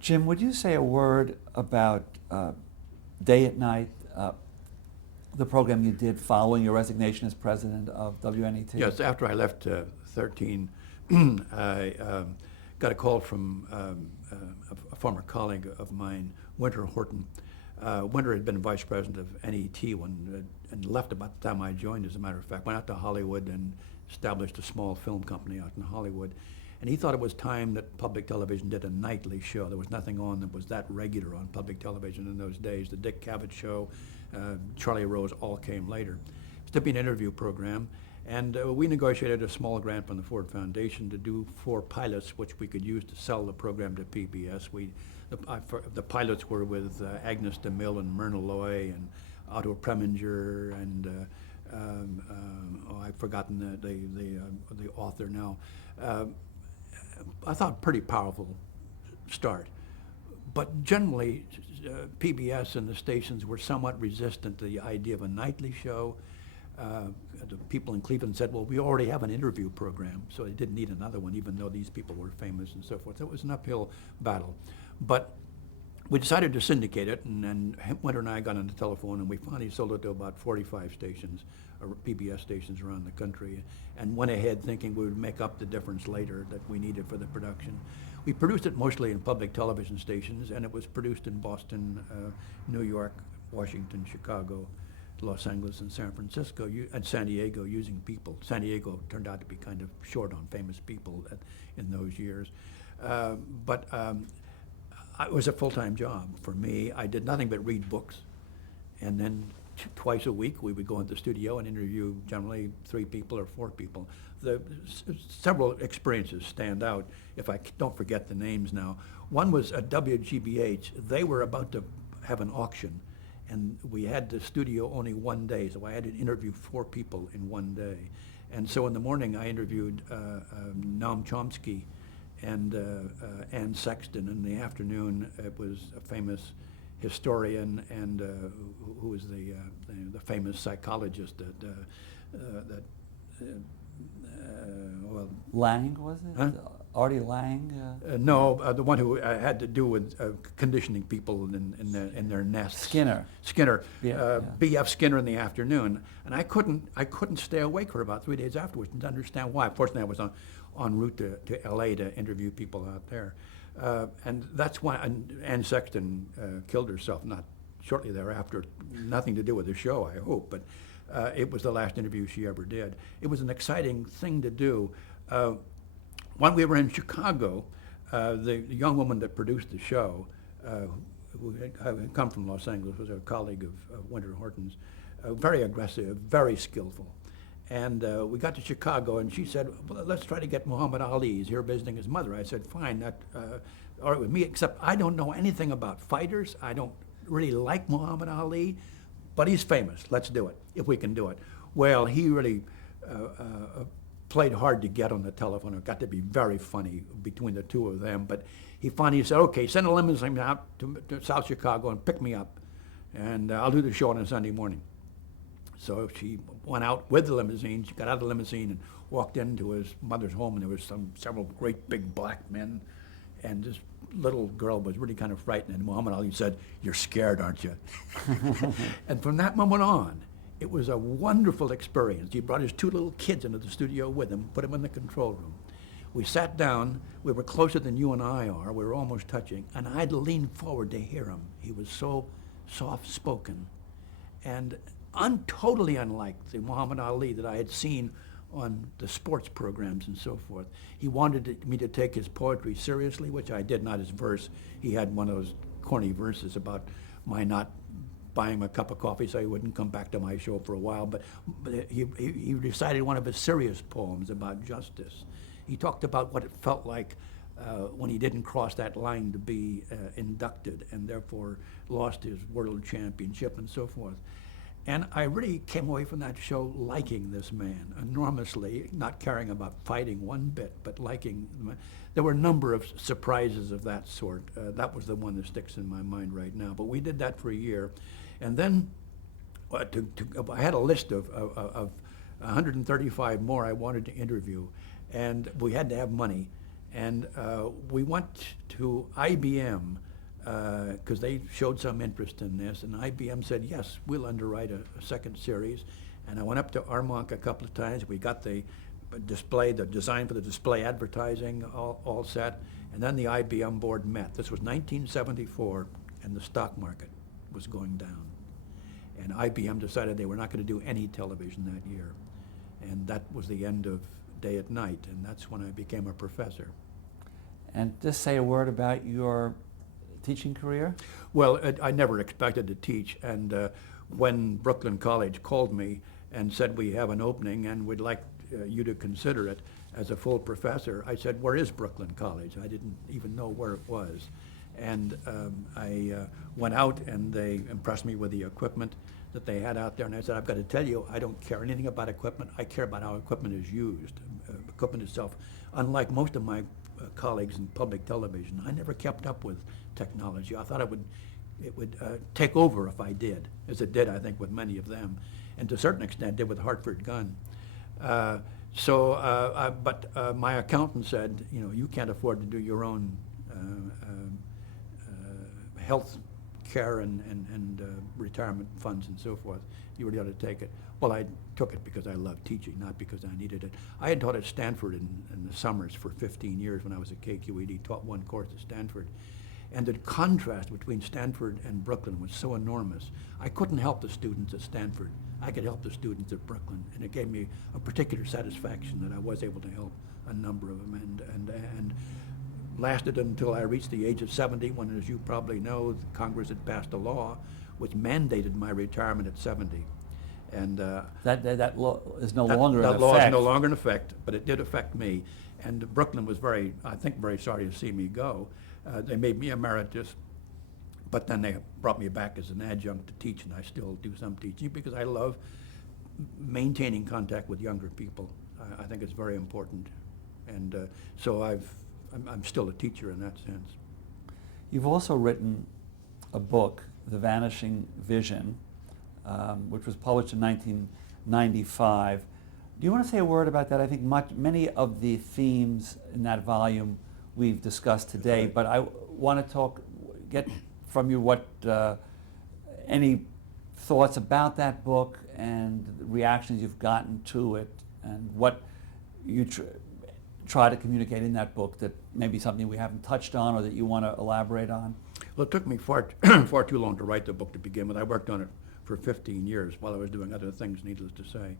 Jim, would you say a word about Day at Night, the program you did following your resignation as president of WNET? Yes, after I left 13, I got a call from a former colleague of mine, Winter Horton. Winter had been vice president of NET and left about the time I joined, as a matter of fact. Went out to Hollywood and established a small film company out in Hollywood. And he thought it was time that public television did a nightly show. There was nothing on that was that regular on public television in those days. The Dick Cavett Show, Charlie Rose, all came later. It was to be an interview program. And we negotiated a small grant from the Ford Foundation to do 4 pilots, which we could use to sell the program to PBS. The pilots were with Agnes DeMille and Myrna Loy and Otto Preminger and I've forgotten the author now. I thought pretty powerful start. But generally, PBS and the stations were somewhat resistant to the idea of a nightly show. The people in Cleveland said, well, we already have an interview program, so they didn't need another one, even though these people were famous and so forth. So it was an uphill battle. But we decided to syndicate it, and then Winter and I got on the telephone, and we finally sold it to about 45 stations, or PBS stations around the country, and went ahead thinking we would make up the difference later that we needed for the production. We produced it mostly in public television stations, and it was produced in Boston, New York, Washington, Chicago, Los Angeles, and San Francisco, and San Diego, using people. San Diego turned out to be kind of short on famous people in those years. It was a full-time job for me. I did nothing but read books, and then twice a week we would go into the studio and interview generally 3 people or 4 people. Several experiences stand out, if I don't forget the names now. One was at WGBH. They were about to have an auction, and we had the studio only one day, so I had to interview 4 people in one day. And so in the morning I interviewed Noam Chomsky and Anne Sexton. In the afternoon it was a famous historian and who was the famous psychologist Lang, was it? Huh? Artie Lang? No, the one who had to do with conditioning people in their nests. Skinner. Skinner. Yeah. B.F. Skinner in the afternoon, and I couldn't stay awake for about 3 days afterwards to understand why. Fortunately, I was en route to L.A. to interview people out there, and that's why Anne Sexton killed herself not shortly thereafter. Nothing to do with the show, I hope, but it was the last interview she ever did. It was an exciting thing to do. When we were in Chicago, the young woman that produced the show, who had come from Los Angeles, was a colleague of Winter Horton's, very aggressive, very skillful. And we got to Chicago, and she said, well, let's try to get Muhammad Ali. He's here visiting his mother. I said, fine, that's all right with me, except I don't know anything about fighters. I don't really like Muhammad Ali, but he's famous. Let's do it, if we can do it. Well, he really played hard to get on the telephone. It got to be very funny between the two of them, but he finally said, okay, send a limousine out to South Chicago and pick me up, and I'll do the show on a Sunday morning. So she went out with the limousine. She got out of the limousine and walked into his mother's home, and there was several great big black men, and this little girl was really kind of frightened, and Muhammad Ali said, you're scared, aren't you? And from that moment on, it was a wonderful experience. He brought his 2 little kids into the studio with him, put them in the control room. We sat down. We were closer than you and I are. We were almost touching, and I'd lean forward to hear him. He was so soft-spoken and totally unlike the Muhammad Ali that I had seen on the sports programs and so forth. He wanted me to take his poetry seriously, which I did, not his verse. He had one of those corny verses about my not buying him a cup of coffee so he wouldn't come back to my show for a while, but he recited one of his serious poems about justice. He talked about what it felt like when he didn't cross that line to be inducted and therefore lost his world championship and so forth. And I really came away from that show liking this man enormously, not caring about fighting one bit, but liking the man. There were a number of surprises of that sort. That was the one that sticks in my mind right now. But we did that for a year. And then I had a list of 135 more I wanted to interview. And we had to have money. And we went to IBM because they showed some interest in this, and IBM said, yes, we'll underwrite a second series. And I went up to Armonk a couple of times. We got the display, the design for the display advertising all set, and then the IBM board met. This was 1974, and the stock market was going down. And IBM decided they were not going to do any television that year. And that was the end of Day at Night, and that's when I became a professor. And just say a word about your teaching career. Well, I never expected to teach, and when Brooklyn College called me and said, we have an opening and we'd like you to consider it as a full professor, I said, where is Brooklyn College? I didn't even know where it was. And I went out and they impressed me with the equipment that they had out there, and I said, I've got to tell you, I don't care anything about equipment. I care about how equipment is used. Equipment itself, unlike most of my colleagues in public television, I never kept up with technology. I thought it would take over if I did, as it did, I think, with many of them, and to a certain extent did with Hartford Gun. But my accountant said, you can't afford to do your own health care and retirement funds and so forth. You really ought to take it. Well, I took it because I loved teaching, not because I needed it. I had taught at Stanford in the summers for 15 years when I was at KQED, taught one course at Stanford. And the contrast between Stanford and Brooklyn was so enormous. I couldn't help the students at Stanford. I could help the students at Brooklyn, and it gave me a particular satisfaction that I was able to help a number of them, and lasted until I reached the age of 70, when, as you probably know, Congress had passed a law which mandated my retirement at 70. And That law is no longer in effect. That law is no longer in effect, but it did affect me. And Brooklyn was very sorry to see me go. They made me emeritus, but then they brought me back as an adjunct to teach, and I still do some teaching because I love maintaining contact with younger people. I think it's very important. And so I'm still a teacher in that sense. You've also written a book, The Vanishing Vision, which was published in 1995. Do you want to say a word about that? I think many of the themes in that volume we've discussed today, but I want to get from you any thoughts about that book and the reactions you've gotten to it, and what you try to communicate in that book that maybe something we haven't touched on or that you want to elaborate on. Well, it took me far too long to write the book to begin with. I worked on it for 15 years while I was doing other things, needless to say.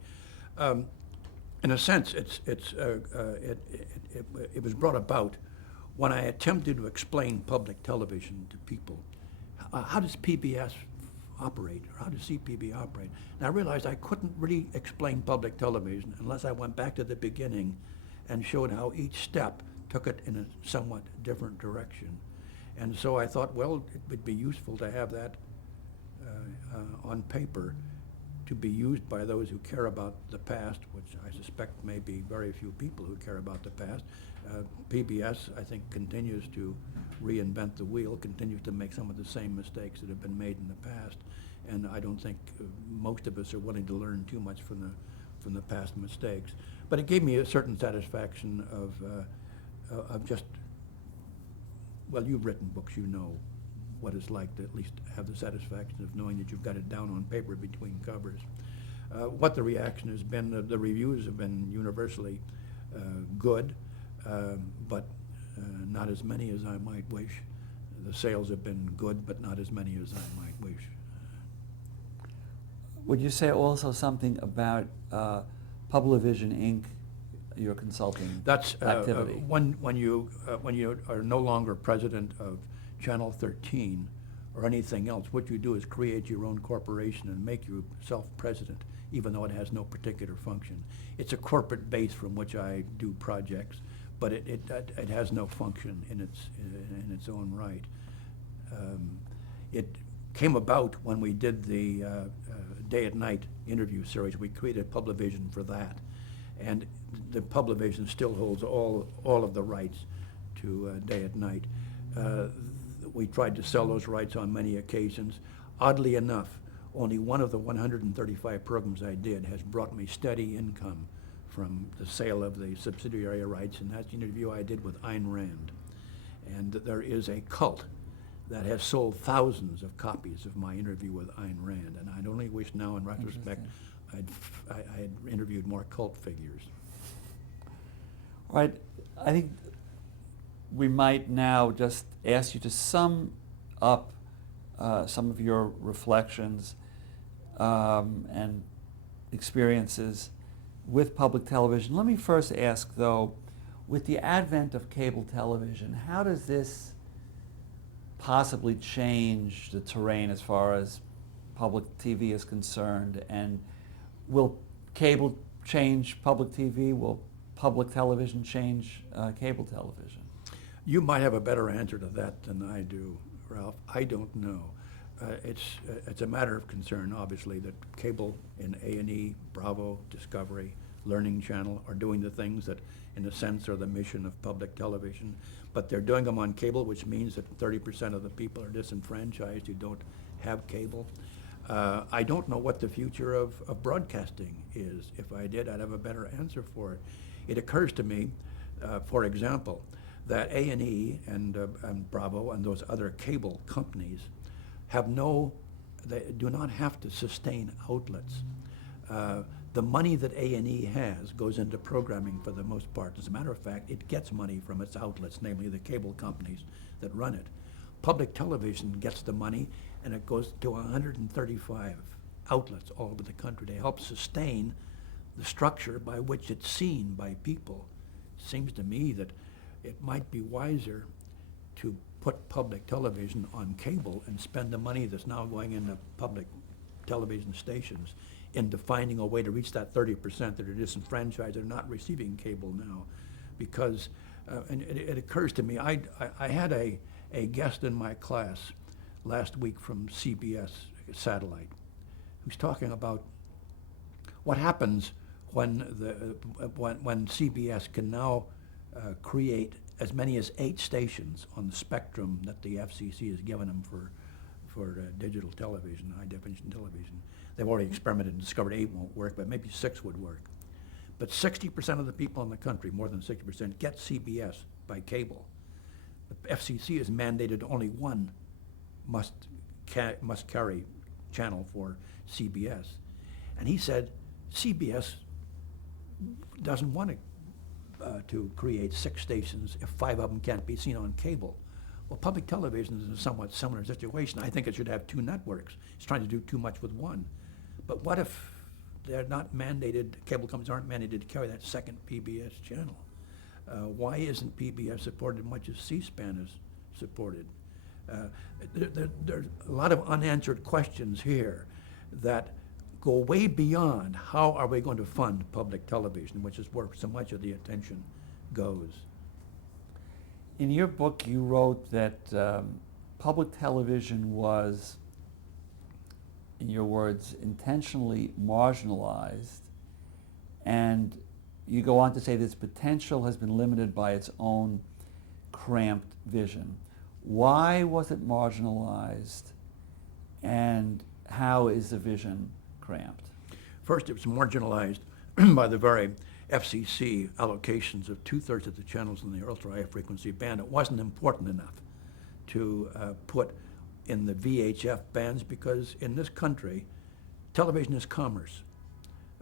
In a sense, it was brought about when I attempted to explain public television to people. How does PBS operate, or how does CPB operate? And I realized I couldn't really explain public television unless I went back to the beginning and showed how each step took it in a somewhat different direction. And so I thought, well, it would be useful to have that on paper to be used by those who care about the past, which I suspect may be very few people who care about the past. PBS, I think, continues to reinvent the wheel, continues to make some of the same mistakes that have been made in the past, and I don't think most of us are willing to learn too much from the past mistakes. But it gave me a certain satisfaction of just, well, you've written books, you know what it's like to at least have the satisfaction of knowing that you've got it down on paper between covers. What the reaction has been, the reviews have been universally good, but not as many as I might wish. The sales have been good, but not as many as I might wish. Would you say also something about Publivision Inc., your consulting activity? When you are no longer president of Channel 13 or anything else, what you do is create your own corporation and make yourself president, even though it has no particular function. It's a corporate base from which I do projects, but it has no function in its own right. It came about when we did the Day at Night interview series. We created Publivision for that, and the Publivision still holds all of the rights to Day at Night. We tried to sell those rights on many occasions. Oddly enough, only one of the 135 programs I did has brought me steady income from the sale of the subsidiary rights, and that's the interview I did with Ayn Rand. And there is a cult that has sold thousands of copies of my interview with Ayn Rand, and I'd only wish now, in retrospect, I had interviewed more cult figures. All right, I think we might now just ask you to sum up some of your reflections and experiences with public television. Let me first ask, though, with the advent of cable television, how does this possibly change the terrain as far as public TV is concerned? And will cable change public TV? Will public television change cable television? You might have a better answer to that than I do, Ralph. I don't know. It's a matter of concern, obviously, that cable in A&E, Bravo, Discovery, Learning Channel are doing the things that, in a sense, are the mission of public television. But they're doing them on cable, which means that 30% of the people are disenfranchised who don't have cable. I don't know what the future of broadcasting is. If I did, I'd have a better answer for it. It occurs to me, for example, that A&E and Bravo and those other cable companies they do not have to sustain outlets. The money that A&E has goes into programming for the most part. As a matter of fact, it gets money from its outlets, namely the cable companies that run it. Public television gets the money, and it goes to 135 outlets all over the country to help sustain the structure by which it's seen by people. Seems to me that it might be wiser to put public television on cable and spend the money that's now going into public television stations into finding a way to reach that 30% that are disenfranchised, that are not receiving cable now. Because, and it occurs to me, I had a guest in my class last week from CBS satellite who's talking about what happens when CBS can now create as many as 8 stations on the spectrum that the FCC has given them for digital television, high definition television. They've already experimented and discovered 8 won't work, but maybe 6 would work. But 60% of the people in the country, more than 60%, get CBS by cable. The FCC has mandated only one must carry channel for CBS. And he said CBS doesn't want to create 6 stations if 5 of them can't be seen on cable. Well, public television is a somewhat similar situation. I think it should have 2 networks. It's trying to do too much with one. But what if they're not mandated, cable companies aren't mandated to carry that second PBS channel? Why isn't PBS supported as much as C-SPAN is supported? There's a lot of unanswered questions here that go way beyond how are we going to fund public television, which is where so much of the attention goes. In your book, you wrote that public television was, in your words, intentionally marginalized, and you go on to say this potential has been limited by its own cramped vision. Why was it marginalized, and how is the vision cramped? First, it was marginalized by the very FCC allocations of 2/3 of the channels in the ultra-high frequency band. It wasn't important enough to put in the VHF bands because in this country, television is commerce.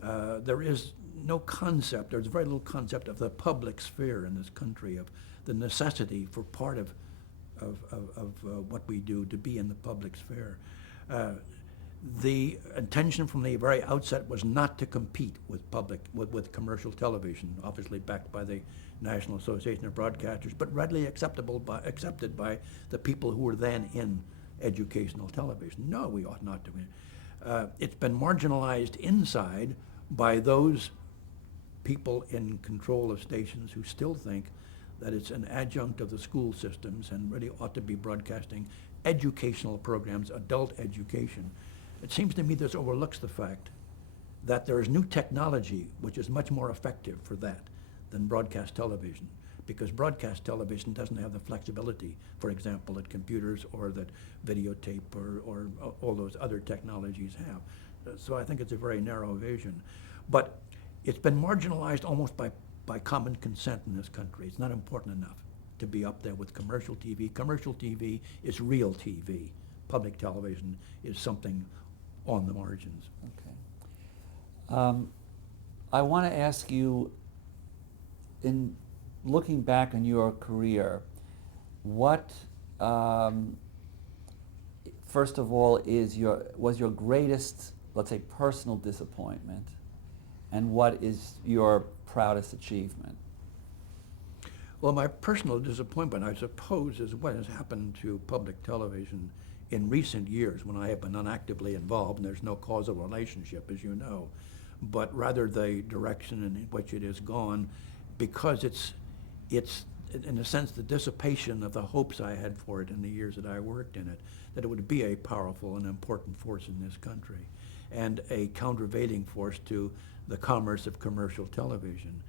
There is no concept, there's very little concept of the public sphere in this country, of the necessity for part of what we do to be in the public sphere. The intention from the very outset was not to compete with commercial television, obviously backed by the National Association of Broadcasters, but readily accepted by the people who were then in educational television. No, we ought not to. It's been marginalized inside by those people in control of stations who still think that it's an adjunct of the school systems and really ought to be broadcasting educational programs, adult education. It seems to me this overlooks the fact that there is new technology which is much more effective for that than broadcast television, because broadcast television doesn't have the flexibility, for example, that computers or that videotape or all those other technologies have. So I think it's a very narrow vision. But it's been marginalized almost by common consent in this country. It's not important enough to be up there with commercial TV. Commercial TV is real TV. Public television is something on the margins. Okay. I want to ask you, in looking back on your career, what, first of all, was your greatest, let's say, personal disappointment, and what is your proudest achievement? Well, my personal disappointment, I suppose, is what has happened to public television in recent years when I have been unactively involved, and there's no causal relationship, as you know, but rather the direction in which it has gone, because it's in a sense the dissipation of the hopes I had for it in the years that I worked in it, that it would be a powerful and important force in this country, and a countervailing force to the commerce of commercial television.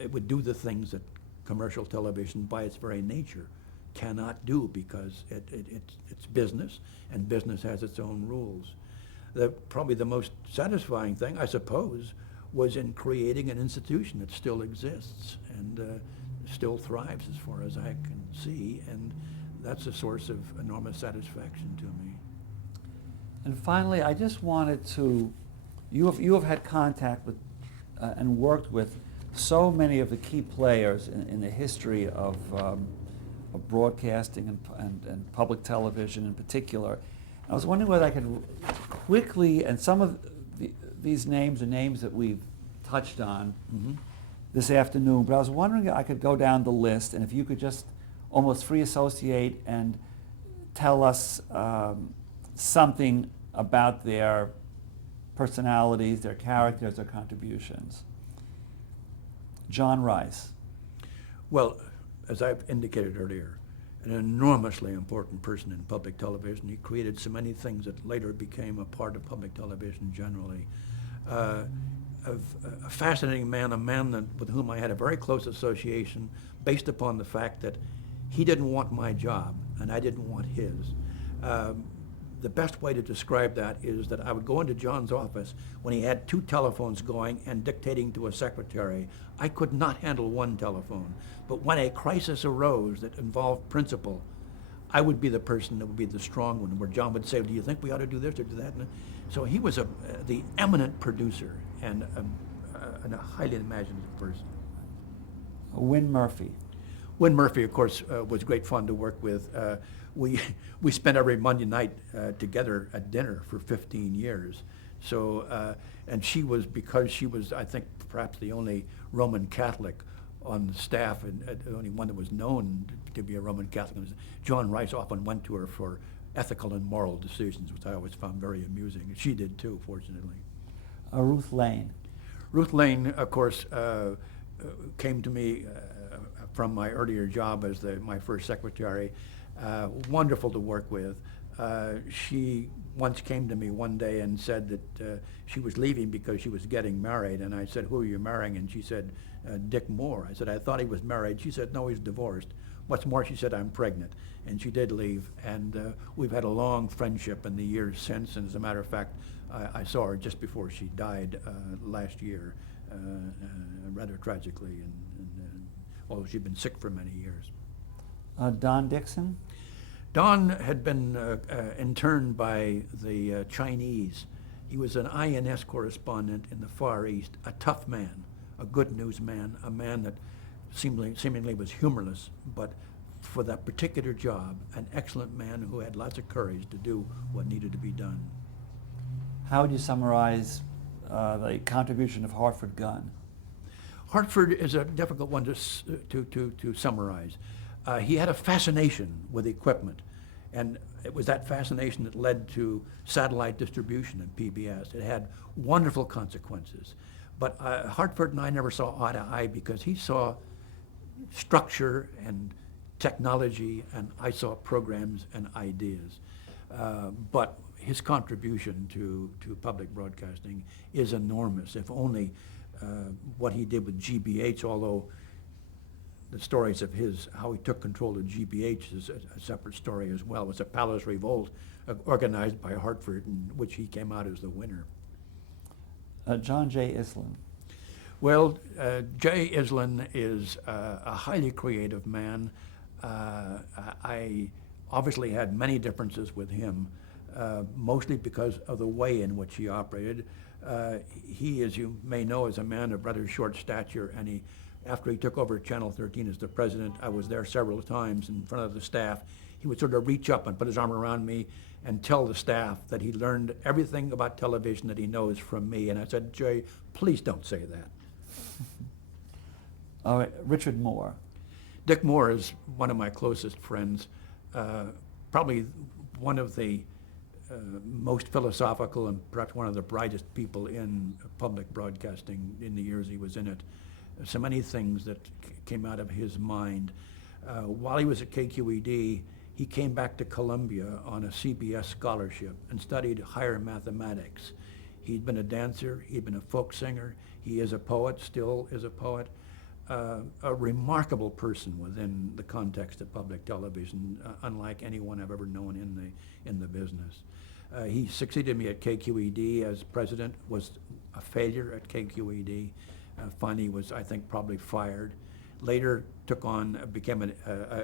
It would do the things that commercial television, by its very nature, cannot do, because it's business, and business has its own rules. Probably the most satisfying thing, I suppose, was in creating an institution that still exists and still thrives as far as I can see, and that's a source of enormous satisfaction to me. And finally, I just wanted to, you have had contact with and worked with so many of the key players in the history of broadcasting and public television in particular. I was wondering whether I could quickly, and some of these names are names that we've touched on this afternoon, but I was wondering if I could go down the list, and if you could just almost free associate and tell us something about their personalities, their characters, their contributions. John Rice. Well, as I've indicated earlier, an enormously important person in public television. He created so many things that later became a part of public television generally. A fascinating man, a man with whom I had a very close association based upon the fact that he didn't want my job and I didn't want his. The best way to describe that is that I would go into John's office when he had 2 telephones going and dictating to a secretary. I could not handle one telephone, but when a crisis arose that involved principle, I would be the person that would be the strong one, where John would say, do you think we ought to do this or do that? So he was the eminent producer and a highly imaginative person. Win Murphy. Win Murphy, of course, was great fun to work with. We spent every Monday night together at dinner for 15 years. So, and she was, because she was, I think, perhaps the only Roman Catholic on the staff, and the only one that was known to be a Roman Catholic. John Rice often went to her for ethical and moral decisions, which I always found very amusing. She did too, fortunately. Ruth Lane. Ruth Lane, of course, came to me from my earlier job as my first secretary. Wonderful to work with. She once came to me one day and said that she was leaving because she was getting married, and I said, who are you marrying? And she said, Dick Moore. I said, I thought he was married. She said, no, he's divorced. What's more, she said, I'm pregnant. And she did leave, and we've had a long friendship in the years since, and as a matter of fact, I saw her just before she died last year, rather tragically, although she'd been sick for many years. Don Dixon. Don had been interned by the Chinese. He was an INS correspondent in the Far East, a tough man, a good newsman, a man that seemingly was humorless, but for that particular job, an excellent man who had lots of courage to do what needed to be done. How would you summarize the contribution of Hartford Gunn? Hartford is a difficult one to summarize. He had a fascination with equipment, and it was that fascination that led to satellite distribution in PBS. It had wonderful consequences. But Hartford and I never saw eye to eye, because he saw structure and technology, and I saw programs and ideas. But his contribution to public broadcasting is enormous, if only what he did with GBH, although the stories of how he took control of GBH is a separate story as well. It was a palace revolt organized by Hartford, in which he came out as the winner. John J. Islin. Well, Jay Islin is a highly creative man. I obviously had many differences with him, mostly because of the way in which he operated. He, as you may know, is a man of rather short stature, and after he took over Channel 13 as the president, I was there several times in front of the staff. He would sort of reach up and put his arm around me and tell the staff that he learned everything about television that he knows from me. And I said, Jay, please don't say that. All right, Richard Moore. Dick Moore is one of my closest friends, probably one of the most philosophical and perhaps one of the brightest people in public broadcasting in the years he was in it. So many things that came out of his mind. While he was at KQED, he came back to Columbia on a CBS scholarship and studied higher mathematics. He'd been a dancer, he'd been a folk singer, he is a poet, still is a poet. A remarkable person within the context of public television, unlike anyone I've ever known in the business. He succeeded me at KQED as president, was a failure at KQED. Finally was, I think, probably fired. Later took on, became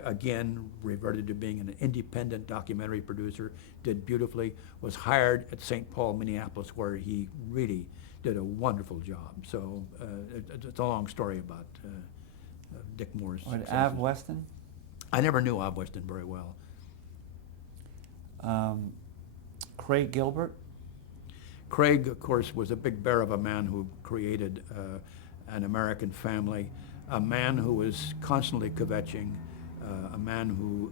again, reverted to being an independent documentary producer, did beautifully, was hired at St. Paul, Minneapolis, where he really did a wonderful job. So it's a long story about Dick Moore's All right, successes. Av Weston. I never knew Av Weston very well. Craig Gilbert. Craig, of course, was a big bear of a man who created an American family, a man who was constantly kvetching, a man who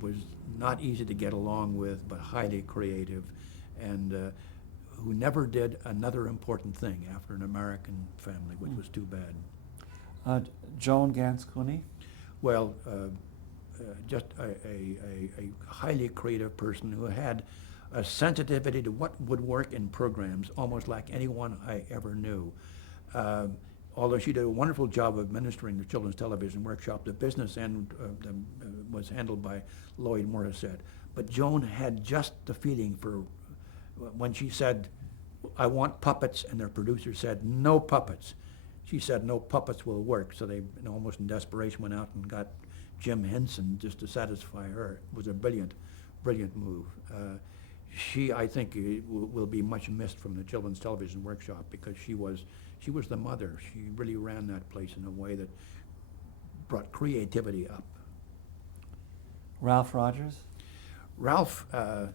was not easy to get along with, but highly creative, and who never did another important thing after an American family, which was too bad. Joan Gans Cooney. Well, just a highly creative person who had a sensitivity to what would work in programs, almost like anyone I ever knew. Although she did a wonderful job of administering the Children's Television Workshop, the business end was handled by Lloyd Morissette. But Joan had just the feeling for when she said, I want puppets, and their producer said, no puppets. She said, no puppets will work. So they, almost in desperation, went out and got Jim Henson just to satisfy her. It was a brilliant, brilliant move. She, I think, will be much missed from the Children's Television Workshop because she was the mother. She really ran that place in a way that brought creativity up. Ralph Rogers. Ralph, I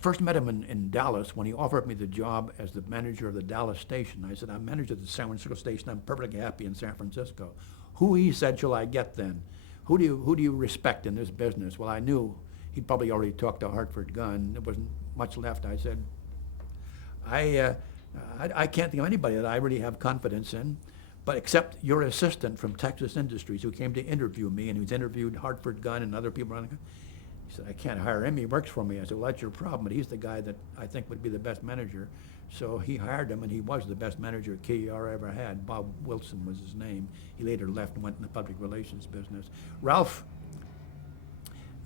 first met him in Dallas when he offered me the job as the manager of the Dallas station. I said, I'm manager of the San Francisco station. I'm perfectly happy in San Francisco. Who, he said, shall I get then? Who do you respect in this business? Well, I knew he'd probably already talked to Hartford Gunn. There wasn't much left. I said, I can't think of anybody that I really have confidence in, but except your assistant from Texas Industries who came to interview me and who's interviewed Hartford Gunn and other people around the country. He said, I can't hire him. He works for me. I said, well, that's your problem, but he's the guy that I think would be the best manager. So he hired him, and he was the best manager KER ever had. Bob Wilson was his name. He later left and went in the public relations business. Ralph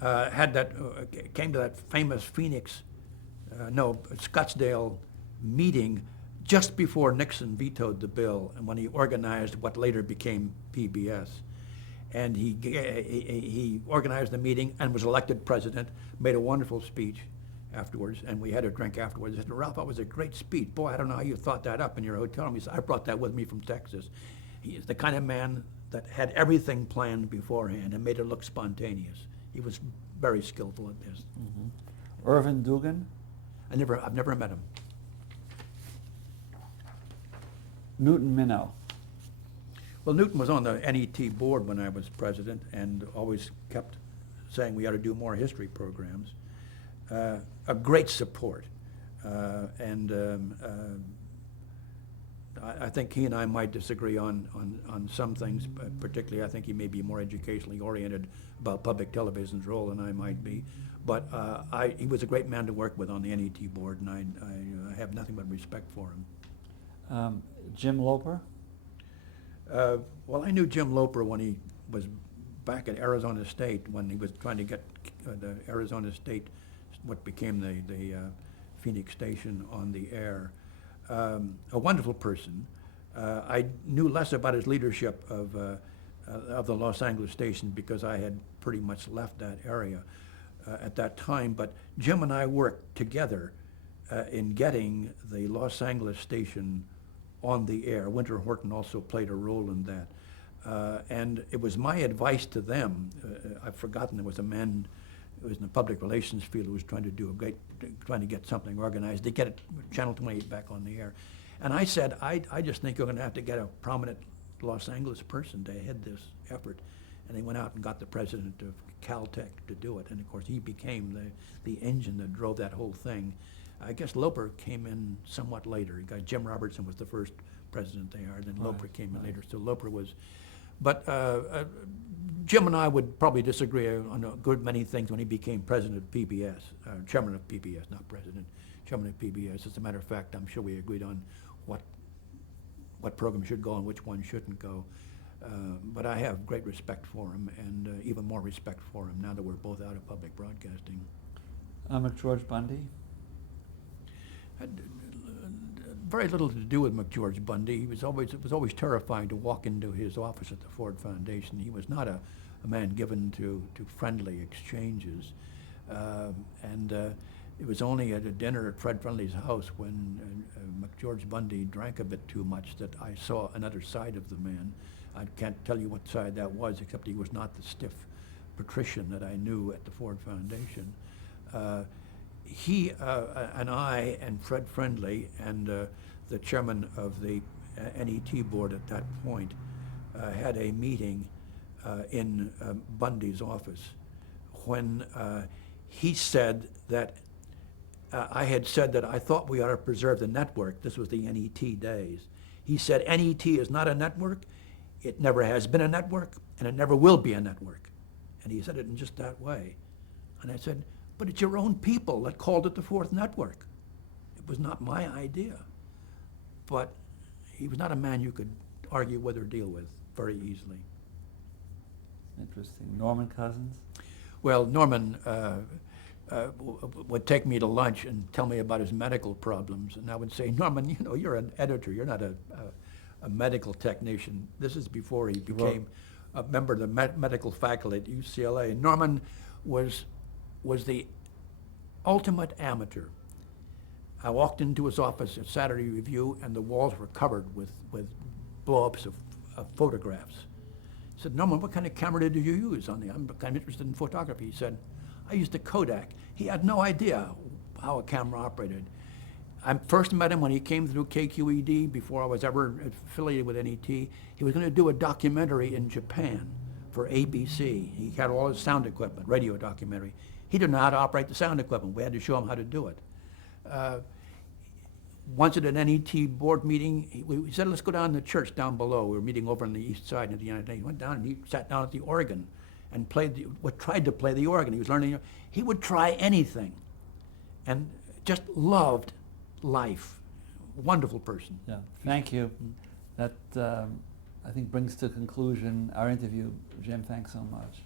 came to that famous Scottsdale meeting just before Nixon vetoed the bill, and when he organized what later became PBS. And he organized the meeting and was elected president, made a wonderful speech afterwards, and we had a drink afterwards. I said, Ralph, that was a great speech. Boy, I don't know how you thought that up in your hotel room. He said, I brought that with me from Texas. He is the kind of man that had everything planned beforehand and made it look spontaneous. He was very skillful at this. Mm-hmm. Irvin Dugan. I've never met him. Newton Minow. Well, Newton was on the NET board when I was president and always kept saying we ought to do more history programs. A great support. I think he and I might disagree on some things, but particularly I think he may be more educationally oriented about public television's role than I might be. But he was a great man to work with on the NET board, and I have nothing but respect for him. Jim Loper. Well, I knew Jim Loper when he was back at Arizona State, when he was trying to get the Arizona State, what became the Phoenix Station on the air. A wonderful person. I knew less about his leadership of the Los Angeles station because I had pretty much left that area at that time. But Jim and I worked together in getting the Los Angeles station on the air. Winter Horton also played a role in that. And it was my advice to them. I've forgotten, there was a man who was in the public relations field who was trying to get something organized to get Channel 28 back on the air. And I said, I just think you're going to have to get a prominent Los Angeles person to head this effort. And they went out and got the president of Caltech to do it. And of course, he became the engine that drove that whole thing. I guess Loper came in somewhat later. Jim Robertson was the first president they hired, then Loper came in later. So Loper was, but Jim and I would probably disagree on a good many things when he became president of PBS, chairman of PBS, not president, chairman of PBS. As a matter of fact, I'm sure we agreed on what program should go and which one shouldn't go. But I have great respect for him, and even more respect for him now that we're both out of public broadcasting. McGeorge Bundy? Had very little to do with McGeorge Bundy. It was always terrifying to walk into his office at the Ford Foundation. He was not a man given to friendly exchanges. It was only at a dinner at Fred Friendly's house when McGeorge Bundy drank a bit too much that I saw another side of the man. I can't tell you what side that was, except he was not the stiff patrician that I knew at the Ford Foundation. He and I and Fred Friendly and the chairman of the NET board at that point had a meeting in Bundy's office when he said that I had said that I thought we ought to preserve the network. This was the NET days. He said, NET is not a network. It never has been a network, and it never will be a network. And he said it in just that way. And I said, but it's your own people that called it the Fourth Network. It was not my idea. But he was not a man you could argue with or deal with very easily. Interesting. Norman Cousins? Well, Norman would take me to lunch and tell me about his medical problems. And I would say, Norman, you're an editor. You're not a medical technician. This is before he became a member of the medical faculty at UCLA. Norman was the ultimate amateur. I walked into his office at Saturday Review, and the walls were covered with blow-ups of photographs. I said, Norman, what kind of camera did you use? I'm kind of interested in photography. He said, I used a Kodak. He had no idea how a camera operated. I first met him when he came through KQED before I was ever affiliated with NET. He was going to do a documentary in Japan for ABC. He had all his sound equipment, radio documentary. He didn't know how to operate the sound equipment. We had to show him how to do it. Once at an NET board meeting, we said, let's go down to the church down below. We were meeting over on the east side of the United States. He went down and he sat down at the organ and tried to play the organ. He was learning. He would try anything and just loved life. Wonderful person. Yeah, thank you. That, I think, brings to conclusion our interview. Jim, thanks so much.